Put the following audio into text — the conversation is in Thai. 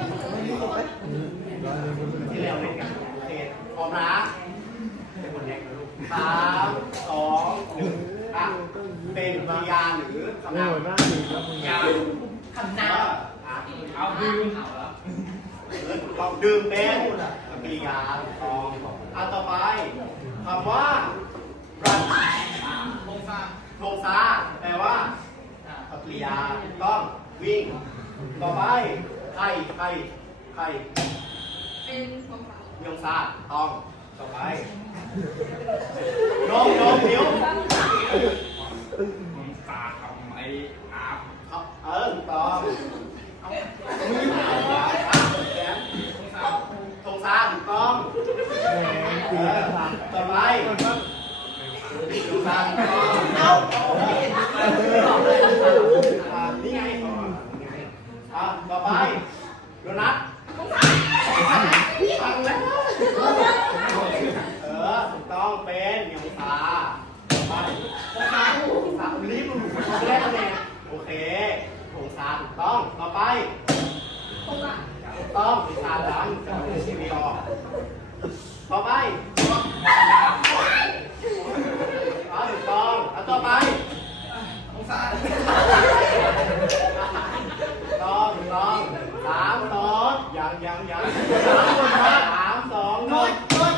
ที่เราเล่นกันโอเคพร้นะเป็คนแรกนะลูกสามสองหนึ่งอะเป็นพยาหรือคำนามยาคำนามอะเอาดื่มลองดื่มเป็นพยานองอะต่อไปคำว่าระโทซาโทซาแปลว่าปฏิยาต้องวิ่งต่อไป ไข่ไข่ไข่เป็นภาษายงซาต้องต่อไปโยมโยมนิ้วผมตาทำไอ้อาครับเออถูกต้องเอาแขนทงซาถูกต้องเออต่อไปทงซาถูกต้องเอาอ่านี่ไง อ่าต่อไปโดนัทฟังแล้วเออถูกต้องเป็นหยงตาต่อไปโงซาโงซารีบไม่ได้คะแนนโอเคโงซาถูกต้องต่อไปภาษาถูกต้องมีซาดังจะไม่ใช่วีออกต่อไป ยังยังยังสามสองหนึ่ง